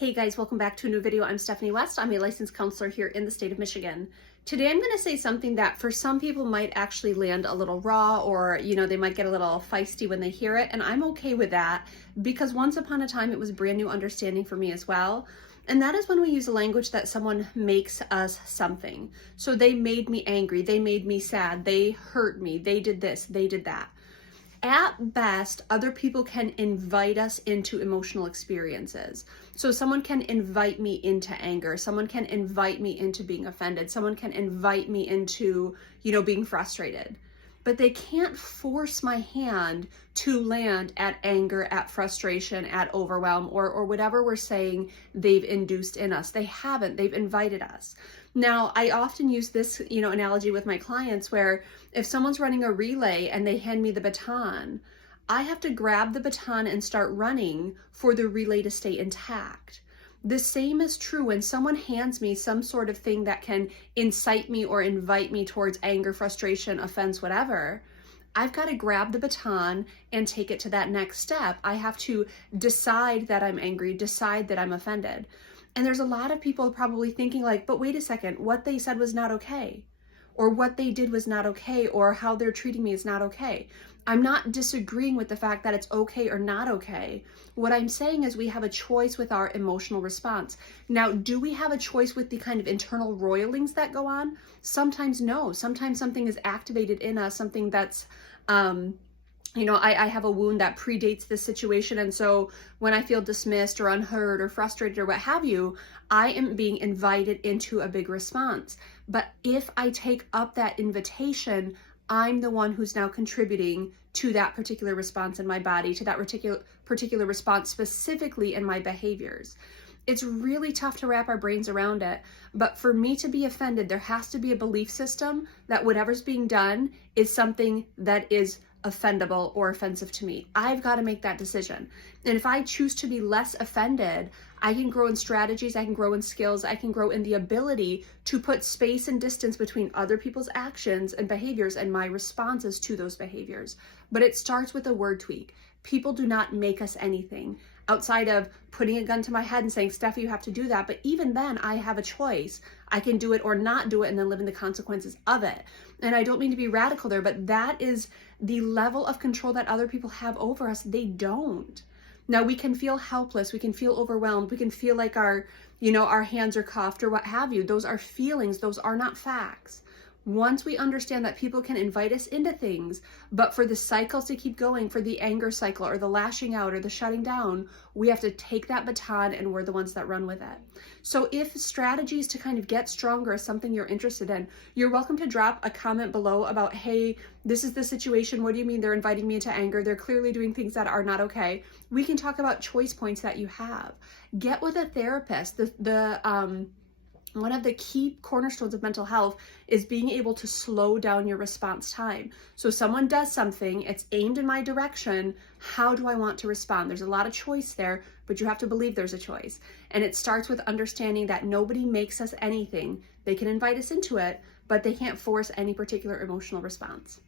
Hey guys, welcome back to a new video. I'm Stephanie West. I'm a licensed counselor here in the state of Michigan. Today I'm going to say something that for some people might actually land a little raw, or they might get a little feisty when they hear it, and I'm okay with that because once upon a time it was brand new understanding for me as well. And that is when we use a language that someone makes us something. So they made me angry, they made me sad, they hurt me, they did this, they did that. At best, other people can invite us into emotional experiences. So someone can invite me into anger. Someone can invite me into being offended. Someone can invite me into, being frustrated. But they can't force my hand to land at anger, at frustration, at overwhelm, or whatever we're saying they've induced in us. They haven't. They've invited us. Now, I often use this, analogy with my clients where if someone's running a relay and they hand me the baton, I have to grab the baton and start running for the relay to stay intact. The same is true when someone hands me some sort of thing that can incite me or invite me towards anger, frustration, offense, whatever. I've got to grab the baton and take it to that next step. I have to decide that I'm angry, decide that I'm offended. And there's a lot of people probably thinking like, but wait a second, what they said was not okay, or what they did was not okay, or how they're treating me is not okay. I'm not disagreeing with the fact that it's okay or not okay. What I'm saying is we have a choice with our emotional response. Now, do we have a choice with the kind of internal roilings that go on? Sometimes no. Sometimes something is activated in us, something that's, I have a wound that predates this situation. And so when I feel dismissed or unheard or frustrated or what have you, I am being invited into a big response. But if I take up that invitation, I'm the one who's now contributing to that particular response in my body, to that particular response specifically in my behaviors. It's really tough to wrap our brains around it. But for me to be offended, there has to be a belief system that whatever's being done is something that is offendable or offensive to me. I've got to make that decision. And if I choose to be less offended, I can grow in strategies, I can grow in skills, I can grow in the ability to put space and distance between other people's actions and behaviors and my responses to those behaviors. But it starts with a word tweak. People do not make us anything outside of putting a gun to my head and saying, Steph, you have to do that. But even then, I have a choice. I can do it or not do it and then live in the consequences of it. And I don't mean to be radical there, but that is the level of control that other people have over us. They don't. Now, we can feel helpless. We can feel overwhelmed. We can feel like our hands are cuffed or what have you. Those are feelings. Those are not facts. Once we understand that people can invite us into things, but for the cycles to keep going, for the anger cycle or the lashing out or the shutting down, we have to take that baton and we're the ones that run with it. So if strategies to kind of get stronger is something you're interested in, you're welcome to drop a comment below about, hey, this is the situation. What do you mean they're inviting me into anger? They're clearly doing things that are not okay. We can talk about choice points that you have. Get with a therapist. One of the key cornerstones of mental health is being able to slow down your response time. So someone does something, it's aimed in my direction. How do I want to respond? There's a lot of choice there, but you have to believe there's a choice. And it starts with understanding that nobody makes us anything. They can invite us into it, but they can't force any particular emotional response.